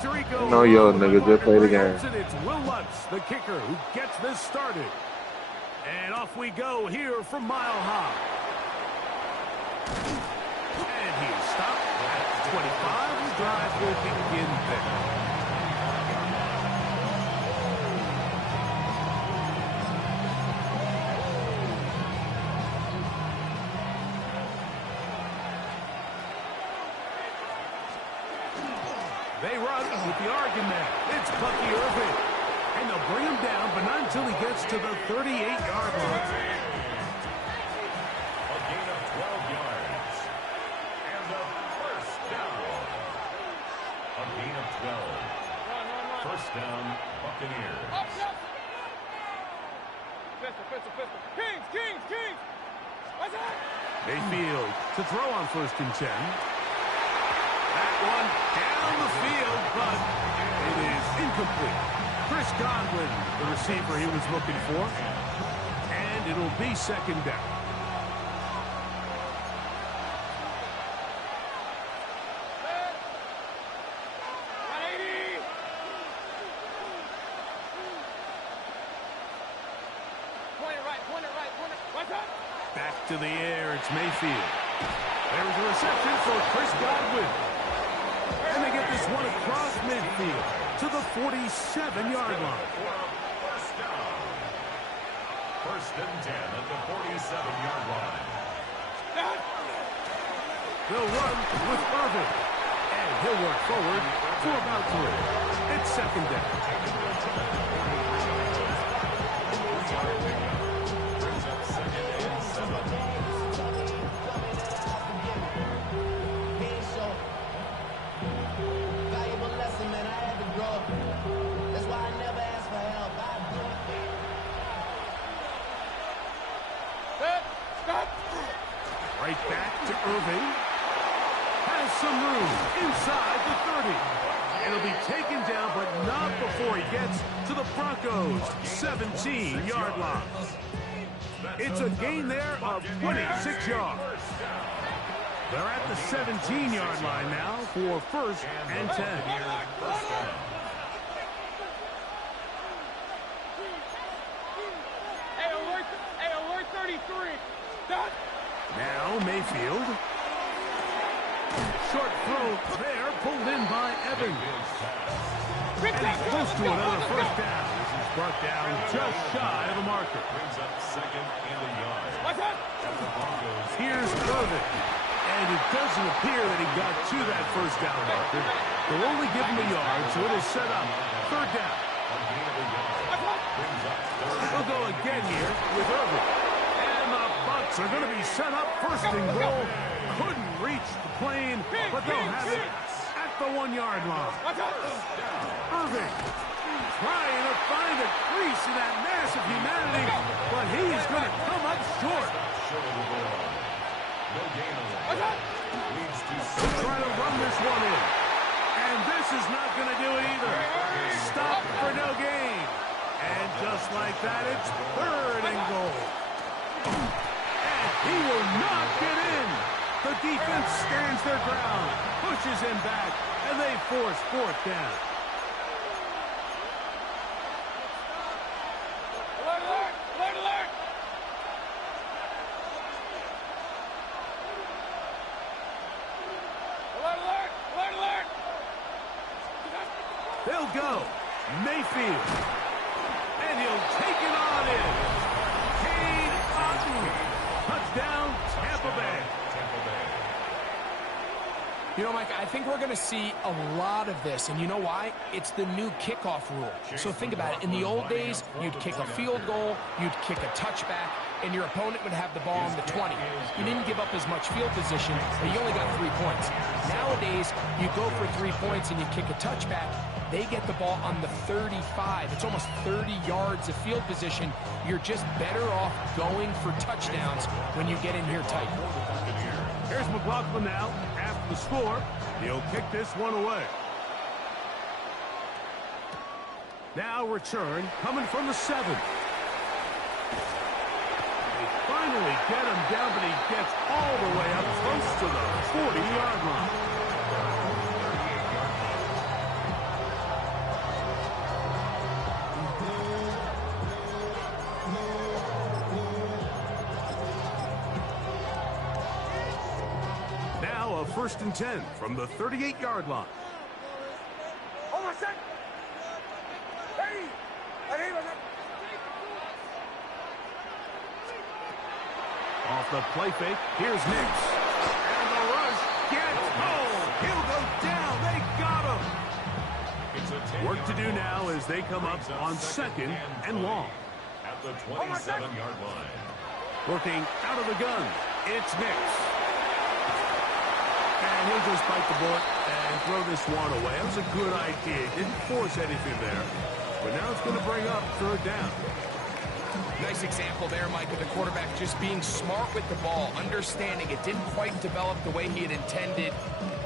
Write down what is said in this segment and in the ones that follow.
victory goes No, yo, on the nigga, just play the game. and it's Will Lutz, the kicker, who gets this started. And off we go here from Mile High. And he's stopped at 25. The drive will begin there. They run with the argument. It's Bucky Irving. And they'll bring him down, but not until he gets to the 38-yard line. A gain of 12 yards. And a first down. A gain of 12. First down, Buccaneers. Pistol. Kings. What's that? Mayfield to throw on 1st and 10. That one down the field, but it is incomplete. Chris Godwin, the receiver he was looking for. And it'll be 2nd down. Point it right. What's up? Back to the air, it's Mayfield. There's a reception for Chris Godwin. And they get this one across midfield to the 47-yard line. First down. 1st and 10 at the 47-yard line. They'll run with Irvin. And he'll work forward for about 3. It's 2nd down. Right back to Irving. Has some room inside the 30. It'll be taken down, but not before he gets to the Broncos' 17-yard line. It's a gain there of 26 yards. They're at the 17-yard line now for 1st and 10. Hey, alert 33. Done. Now Mayfield. Short throw there, pulled in by Evans. And he's close to another 1st down. This is brought down just shy of the marker. Brings up 2nd and a yard. What's up? Here's Irvin. And it doesn't appear that he got to that 1st down marker. They'll only give him a yard, so it'll set up 3rd down. They'll go again here with Irvin. And the Bucs are going to be set up 1st and goal. Couldn't reach the plane, but they'll have it at the 1-yard line. Irving trying to find a crease in that mass of humanity, but he's going to come up short. Try to run this one in. And this is not going to do it either. Stop for no gain. And just like that, it's 3rd and goal. And he will not get in. The defense stands their ground, pushes him back, and they force 4th down. Alert! They'll go. Mayfield. And he'll take it on in. Cade Otton. Touchdown, Tampa Bay. You know, Mike, I think we're going to see a lot of this, and you know why? It's the new kickoff rule. So think about it. In the old days, you'd kick a field goal, you'd kick a touchback, and your opponent would have the ball on the 20. You didn't give up as much field position, but you only got 3 points. Nowadays, you go for 3 points and you kick a touchback, they get the ball on the 35. It's almost 30 yards of field position. You're just better off going for touchdowns when you get in here tight. Here's McLaughlin now. After the score, he'll kick this one away. Now return coming from the 7. They finally get him down, but he gets all the way up close to the 40-yard line. first and 10 from the 38-yard line. Off the play fake, here's Nix. And the rush gets home. He'll go down. They got him. Work to do now as they come up on second and long. At the 27-yard line. Working out of the gun, it's Nix. And he'll just bite the bullet and throw this one away. That was a good idea. Didn't force anything there. But now it's going to bring up third down. Nice example there, Mike, of the quarterback just being smart with the ball, understanding it didn't quite develop the way he had intended.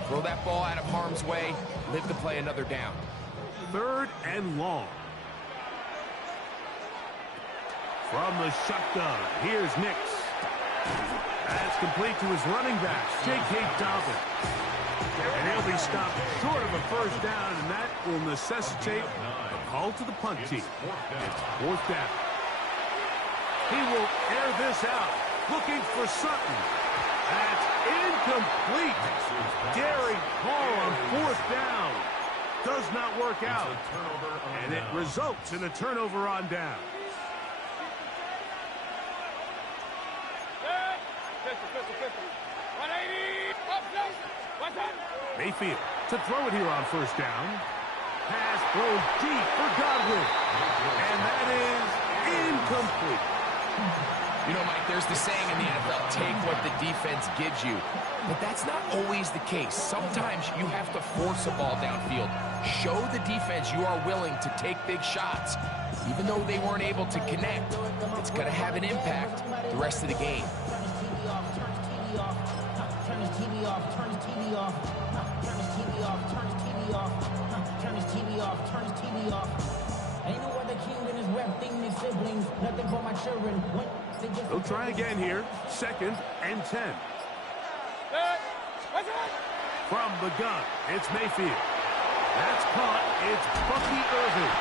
Throw that ball out of harm's way, live to play another down. Third and long. From the shotgun, here's Nix. That's complete to his running back, J.K. Dobbins. And he'll be stopped short of a first down, and that will necessitate a call to the punt team. It's fourth down. He will air this out, looking for Sutton. That's incomplete. Daring call on fourth down. Does not work out. And it results in a turnover on down. Mayfield to throw it here on first down. Pass thrown deep for Godwin. And that is incomplete. You know, Mike, there's the saying in the NFL, take what the defense gives you. But that's not always the case. Sometimes you have to force a ball downfield. Show the defense you are willing to take big shots. Even though they weren't able to connect, it's going to have an impact the rest of the game. Turn his TV off, turn his TV off, turn his TV off, turn his TV off, turn his TV off, turn his TV off. Ain't no other king than his rep thing, his siblings, nothing for my children. They'll try again here, second and 10. From the gun, it's Mayfield. That's caught, it's Bucky Irving.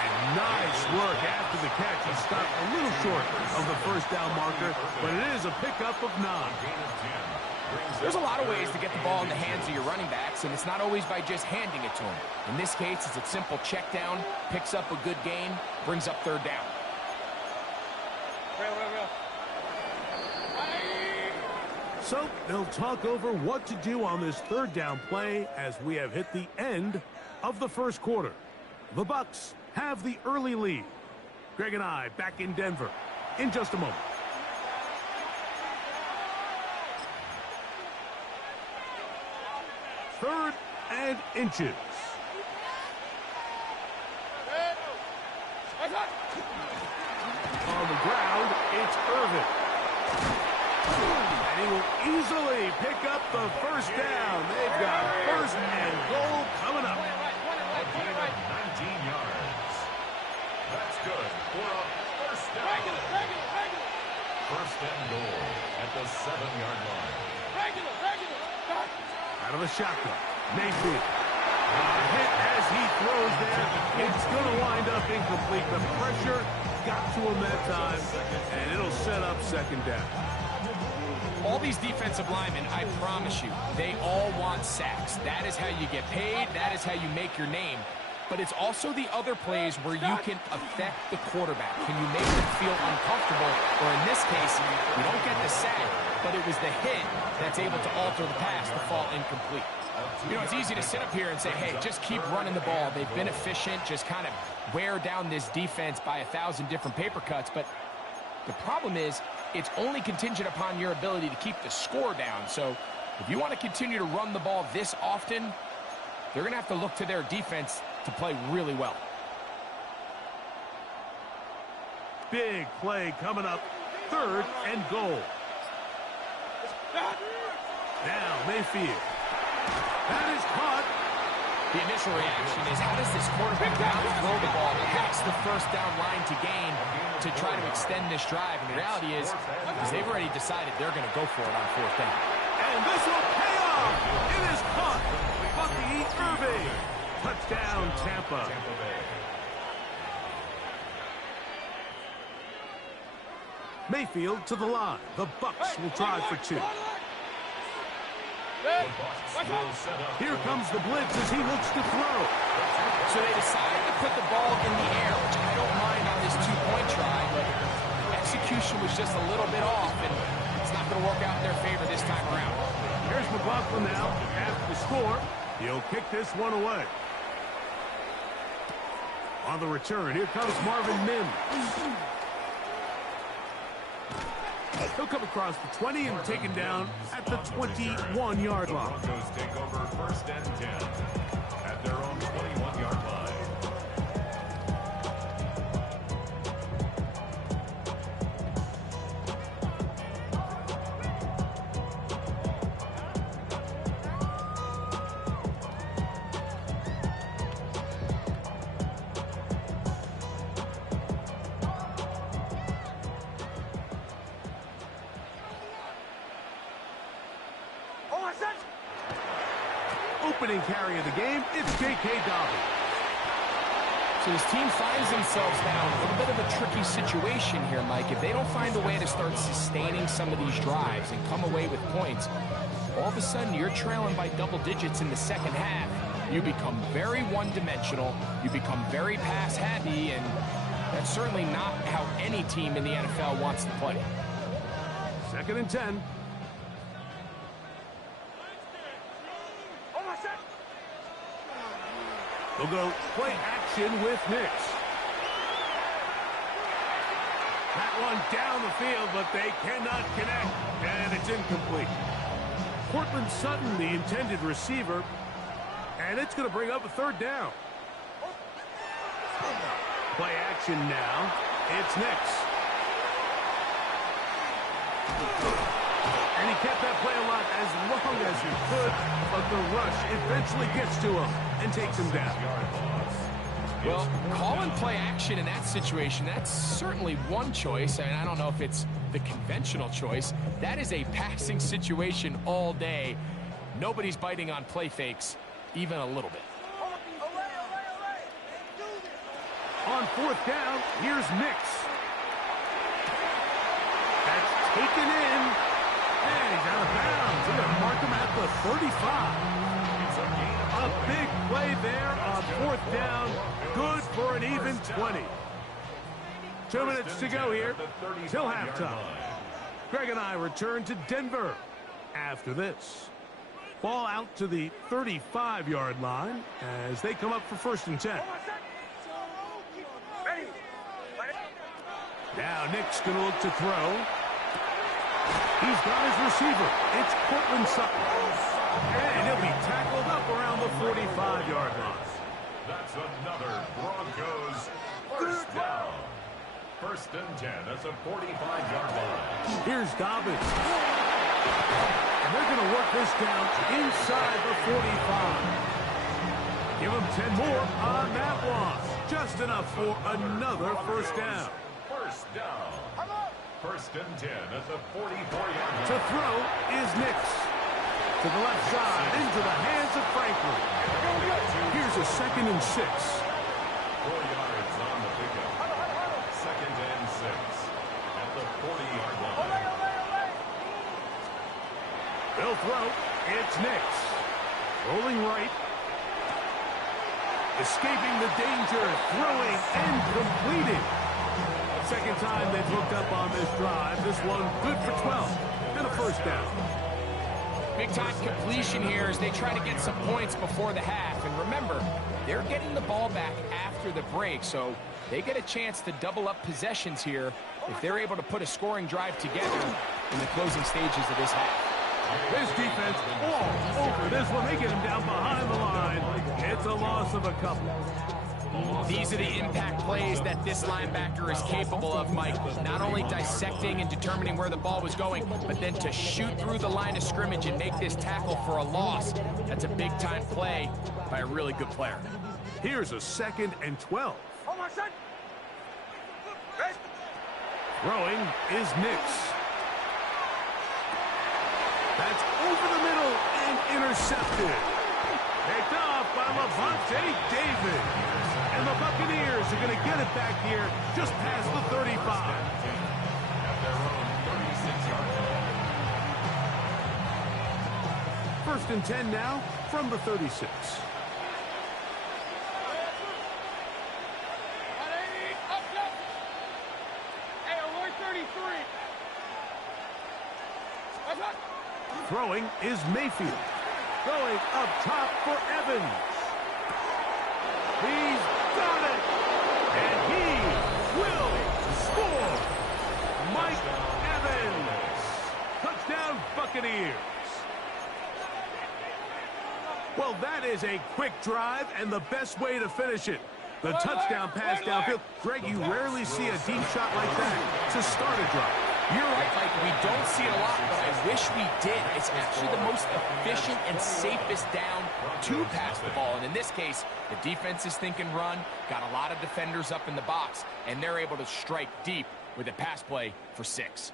And nice work after the catch. He stopped a little short of the first down marker, but it is a pickup of 9. There's a lot of ways to get the ball in the hands of your running backs, and it's not always by just handing it to them. In this case, it's a simple check down, picks up a good gain, brings up third down. So they'll talk over what to do on this third down play as we have hit the end of the first quarter. The Bucs have the early lead. Greg and I back in Denver in just a moment. Third and inches. On the ground, it's Irvin. And he will easily pick up the first down. They've got first and goal coming up. A gain of 19 yards. That's good for a first down. First and goal at the 7-yard line. Out of the shotgun, Mayfield. Hit as he throws there. It's going to wind up incomplete. The pressure got to him that time, and it'll set up second down. All these defensive linemen, I promise you, they all want sacks. That is how you get paid. That is how you make your name. But it's also the other plays where you can affect the quarterback. Can you make them feel uncomfortable? Or in this case, you don't get the sack, but it was the hit that's able to alter the pass to fall incomplete. You know, it's easy to sit up here and say, hey, just keep running the ball. They've been efficient, just kind of wear down this defense by 1,000 different paper cuts. But the problem is, it's only contingent upon your ability to keep the score down. So if you want to continue to run the ball this often, they're going to have to look to their defense to play really well. Big play coming up. Third and goal. Now Mayfield. That is caught. The initial reaction is, how does this quarterback not throw the ball past the first down line to gain to try to extend this drive? And the reality is they've already decided they're going to go for it on fourth down. And this will pay off. It is caught. Bucky Irving. Touchdown, Tampa. Mayfield to the line. The Bucs will try for 2. Set. The Bucks Watch will out. set up. Here comes the blitz as he looks to throw. So they decided to put the ball in the air, which I don't mind on this two-point try, but execution was just a little bit off, and it's not going to work out in their favor this time around. Here's McLaughlin now. After the score, he'll kick this one away. On the return, here comes Marvin Mims. He'll come across the 20 and taken down at the 21-yard line. Broncos take over first and 10 at their own 21-yard line. Opening carry of the game, it's J.K. Dobbins. So his team finds themselves now in a little bit of a tricky situation here, Mike. If they don't find a way to start sustaining some of these drives and come away with points, all of a sudden you're trailing by double digits in the second half. You become very one-dimensional, you become very pass-happy, and that's certainly not how any team in the NFL wants to play. 2nd and 10. They'll go play action with Nix. That one down the field, but they cannot connect, and it's incomplete. Cortland Sutton, the intended receiver, and it's going to bring up a 3rd down. Play action now. It's Nix. And he kept that play alive as long as he could, but the rush eventually gets to him and takes him down. Well, calling play action in that situation, that's certainly one choice. I mean, I don't know if it's the conventional choice. That is a passing situation all day. Nobody's biting on play fakes, even a little bit. On 4th down, here's Nix. That's taken in. And he's out of bounds. They're going to mark him at the 35. A big play there on 4th down. Good for an even 20. 2 minutes to go here till halftime. Greg and I return to Denver after this. Ball out to the 35-yard line as they come up for 1st and 10. Now Nick's going to look to throw. He's got his receiver. It's Cortland Sutton. And he'll be tackled up around the 45-yard line. That's another Broncos first down. 1st and 10. That's a 45-yard line. Here's Dobbins. And they're going to work this down inside the 45. Give him 10 more on that loss. Just enough for another 1st down. 1st down. 1st and 10 at the 44-yard line. To throw is Nix. To the left side, into the hands of Franklin. Here's a 2nd and 6. 4 yards on the pickup. 2nd and 6 at the 40-yard line. They'll throw. It's Nix. Rolling right. Escaping the danger. Throwing and completing. 2nd time they've looked up on this drive. This one good for 12 and a 1st down. Big-time completion here as they try to get some points before the half. And remember, they're getting the ball back after the break, so they get a chance to double up possessions here if they're able to put a scoring drive together in the closing stages of this half. This defense all over this one. They get him down behind the line. It's a loss of a couple. These are the impact plays that this linebacker is capable of, Mike. Not only dissecting and determining where the ball was going, but then to shoot through the line of scrimmage and make this tackle for a loss. That's a big-time play by a really good player. Here's a 2nd and 12. Throwing is Nix. That's over the middle and intercepted. Picked off by Lavonte David. And the Buccaneers are going to get it back here just past the 35. At their own 36-yard line. First and 10 now from the 36. 180, up, up. Hey, alert 33. What's up? Throwing is Mayfield. Going up top for Evans. He's got it. And he will score. Mike Evans. Touchdown Buccaneers. Well, that is a quick drive and the best way to finish it. The touchdown pass downfield. Greg, you rarely see a deep shot like that to start a drive. You're right, Mike. We don't see it a lot, but I wish we did. It's actually the most efficient and safest down to pass the ball. And in this case, the defense is thinking run, got a lot of defenders up in the box, and they're able to strike deep with a pass play for 6.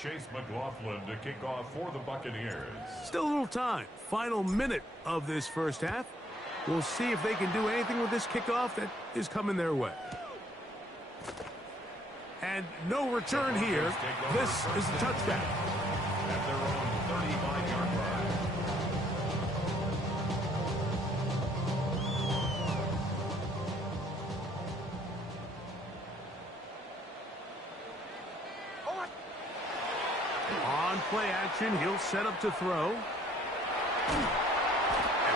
Chase McLaughlin to kick off for the Buccaneers. Still a little time. Final minute of this first half. We'll see if they can do anything with this kickoff that is coming their way. And no return here. This is a touchdown. At their own 35-yard line. On play action, he'll set up to throw. And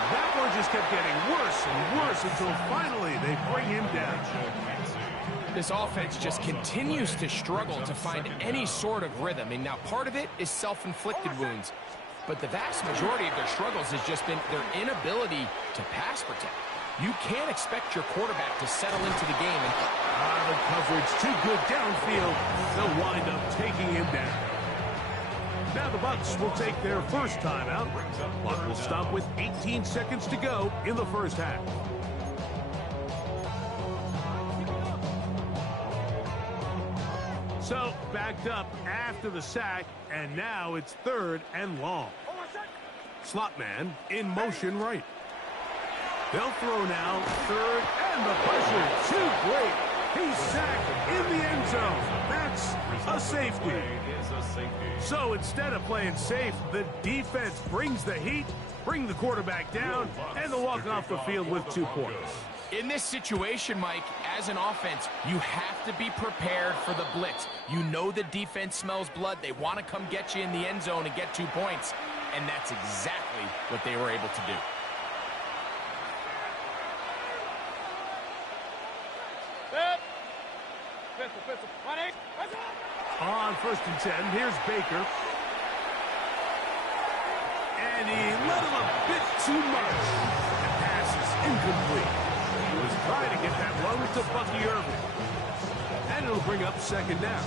that one just kept getting worse and worse until finally they bring him down. This offense just continues to struggle to find any sort of rhythm. And now part of it is self-inflicted wounds. But the vast majority of their struggles has just been their inability to pass protect. You can't expect your quarterback to settle into the game. The coverage too good downfield. They'll wind up taking him down. Now the Bucs will take their first timeout. Clock will stop with 18 seconds to go in the first half. So backed up after the sack, and now it's 3rd and long. Slot man in motion right. They'll throw now, 3rd, and the pressure too great. He's sacked in the end zone. That's a safety. So instead of playing safe, the defense brings the heat, bring the quarterback down, and they'll walk off the field with 2 points. In this situation, Mike, as an offense, you have to be prepared for the blitz. You know the defense smells blood. They want to come get you in the end zone and get 2 points. And that's exactly what they were able to do. On 1st and 10, here's Baker. And he let him a bit too much. The pass is incomplete. He was trying to get that one to Bucky Irving. And it'll bring up 2nd down.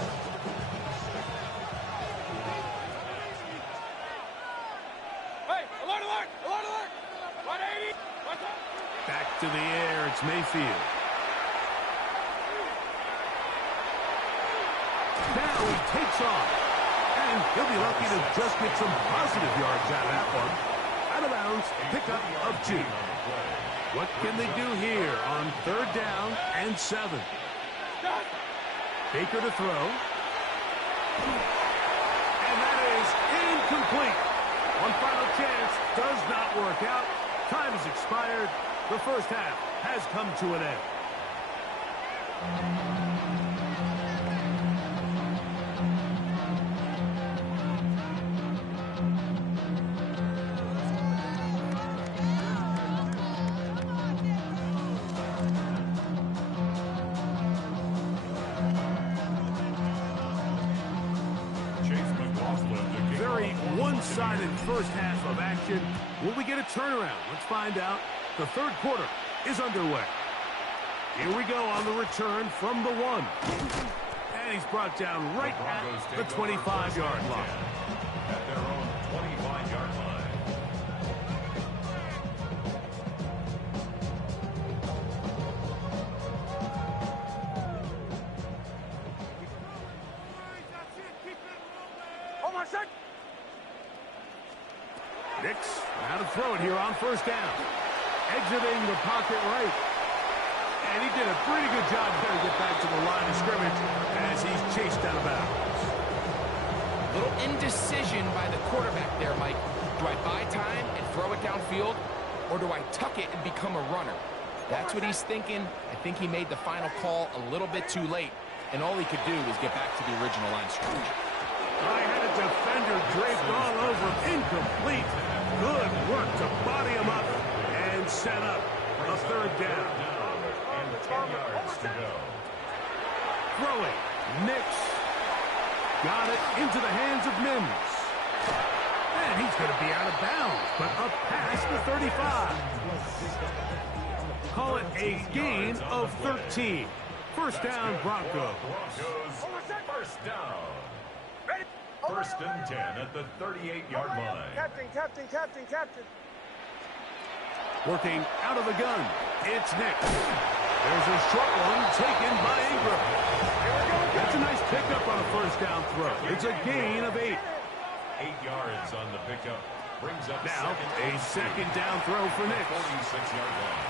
Hey, alert, alert, alert, alert. 180, what's up? Back to the air, it's Mayfield. Now he takes off. And he'll be lucky to just get some positive yards out of that one. Out of bounds, pickup of 2. What can they do here on 3rd down and 7? Baker to throw. And that is incomplete. One final chance does not work out. Time has expired. The first half has come to an end. One-sided first half of action. Will we get a turnaround? Let's find out. The 3rd quarter is underway. Here we go on the return from the 1. And he's brought down right at the 25-yard line. At their own 25-yard line. Nix, now to throw it here on 1st down. Exiting the pocket right. And he did a pretty good job there to get back to the line of scrimmage as he's chased out of bounds. Little indecision by the quarterback there, Mike. Do I buy time and throw it downfield, or do I tuck it and become a runner? That's what he's thinking. I think he made the final call a little bit too late, and all he could do was get back to the original line scrimmage. I had a defender draped all over him. Incomplete. Good work to body him up and set up a third down. And 10 yards to go. Throwing. Nix. Got it into the hands of Mims. And he's going to be out of bounds, but up past the 35. Call it a gain of 13. First down, Broncos. First down. First and 10 at the 38-yard line. Captain. Working out of the gun. It's Nix. There's a short one taken by Ingram. That's a nice pickup on a first down throw. It's a gain of 8. 8 yards on the pickup. Brings up Now a second down throw for Nix. 46-yard line.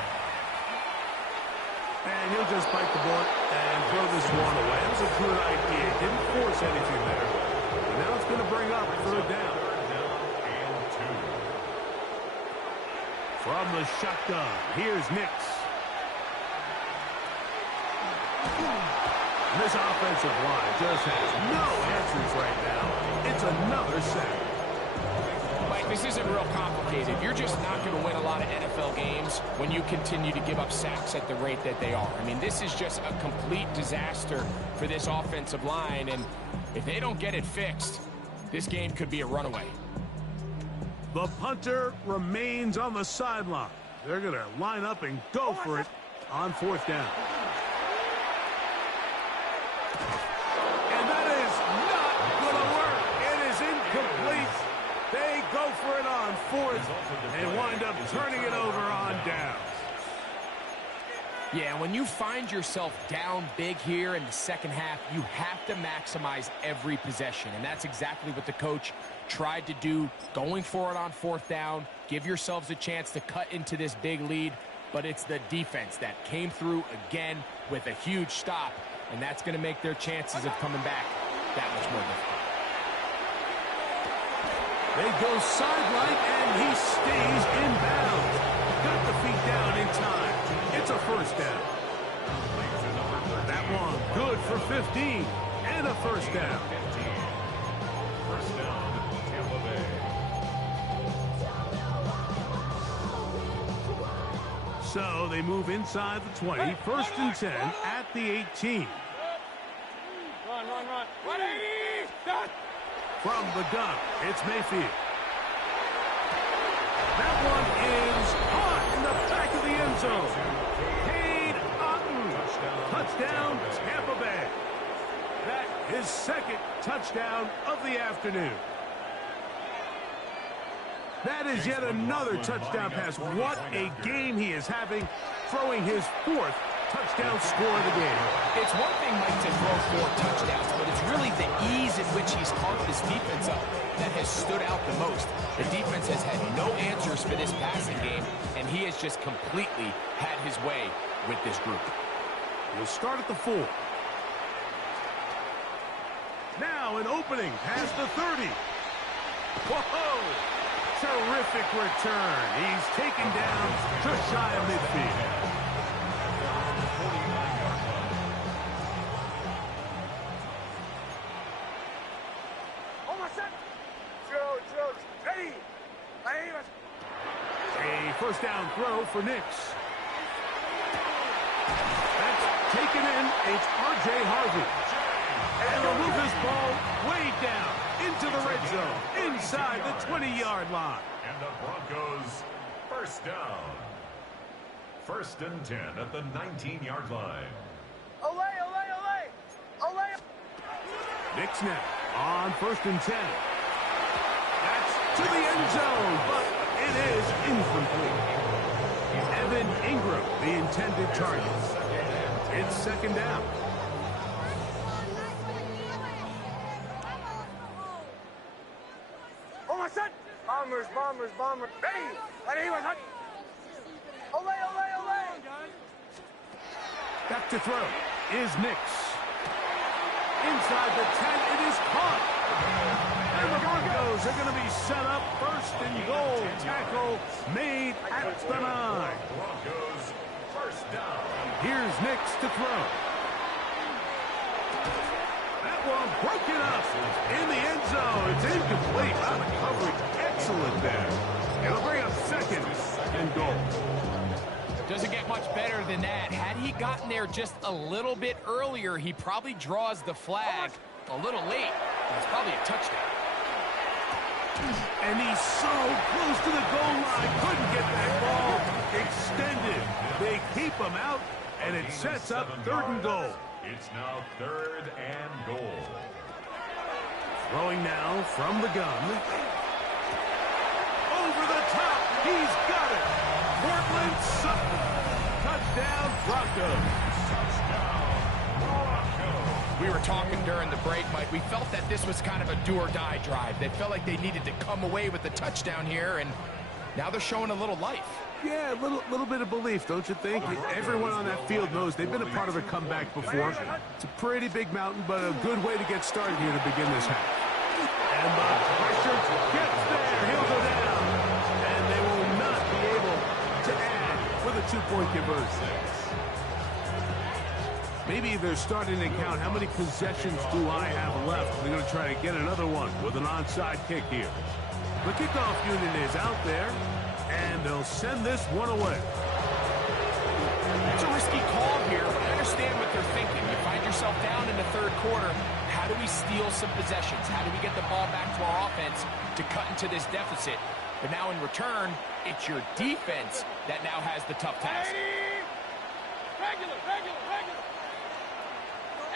And he'll just bite the bullet and throw this one away. That was a good idea. Didn't force anything there. But now it's going to bring up third down. And 2. From the shotgun, here's Nix. This offensive line just has no answers right now. It's another sack. Mike, this isn't real complicated. You're just not going to win a lot of NFL games when you continue to give up sacks at the rate that they are. I mean, this is just a complete disaster for this offensive line, and if they don't get it fixed, this game could be a runaway. The punter remains on the sideline. They're going to line up and go for it on fourth down. And that is not going to work. It is incomplete. They go for it on fourth and wind up turning it over on down. Yeah, when you find yourself down big here in the second half, you have to maximize every possession. And that's exactly what the coach tried to do, going for it on fourth down. Give yourselves a chance to cut into this big lead. But it's the defense that came through again with a huge stop. And that's going to make their chances of coming back that much more difficult. They go sideline, and he stays in bounds. Got the feet down in time. It's a first down. That one good for 15 and a first down. First down, Tampa Bay. So they move inside the 20. First and 10 at the 18. Run. 180. Done. From the gun, it's Mayfield. That one is caught in the back of the end zone. Cade Otton. Touchdown, Tampa Bay. That is second touchdown of the afternoon. That is yet another touchdown pass. What a game he is having, throwing his fourth touchdown score of the game. It's one thing, Mike, to throw 4 touchdowns, but it's really the ease in which he's carved this defense up that has stood out the most. The defense has had no answers for this passing game, and he has just completely had his way with this group. We'll start at the 4. Now an opening past the 30. Whoa! Terrific return. He's taken down just shy of midfield. A first down throw for Nix. That's taken in. It's R.J. Harvey. And they'll move this ball way down into the red zone, inside the 20-yard line. And the Broncos, first down. First and 10 at the 19-yard line. Ole. Nix now on first and 10. That's to the end zone, but it is incomplete. Evan Ingram, the intended target. It's second down. Bombers. Ready. Ole. Back to throw is Nix. Inside the 10, it is caught. And the Broncos are going to be set up first and goal. Tackle made at the 9. Broncos first down. Here's Nix to throw. That one broken up in the end zone. It's incomplete. Wow, the coverage excellent there. It'll bring up second and goal. Doesn't get much better than that. Had he gotten there just a little bit earlier, he probably draws the flag a little late. It's probably a touchdown. And he's so close to the goal line. Couldn't get that ball extended. They keep him out, and it sets up third and goal. It's now third and goal. Throwing now from the gun. Over the top. He's got it. Portland Sutton. Touchdown, Broncos. We were talking during the break, Mike. We felt that this was kind of a do-or-die drive. They felt like they needed to come away with the touchdown here, and now they're showing a little life. Yeah, a little bit of belief, don't you think? Everyone on that field knows they've been a part of a comeback before. It's a pretty big mountain, but a good way to get started here to begin this half. And the pressure gets there. He'll go down. And they will not be able to add with a 2-point conversion. Maybe they're starting to count how many possessions do I have left. They're going to try to get another one with an onside kick here. The kickoff unit is out there, and they'll send this one away. It's a risky call here, but I understand what they're thinking. You find yourself down in the third quarter. How do we steal some possessions? How do we get the ball back to our offense to cut into this deficit? But now in return, it's your defense that now has the tough task. Regular. Hey,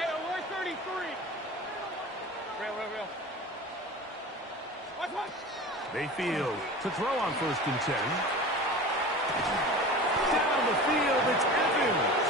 133. Real. Watch. Mayfield to throw on 1st and 10. Down the field, it's Evans.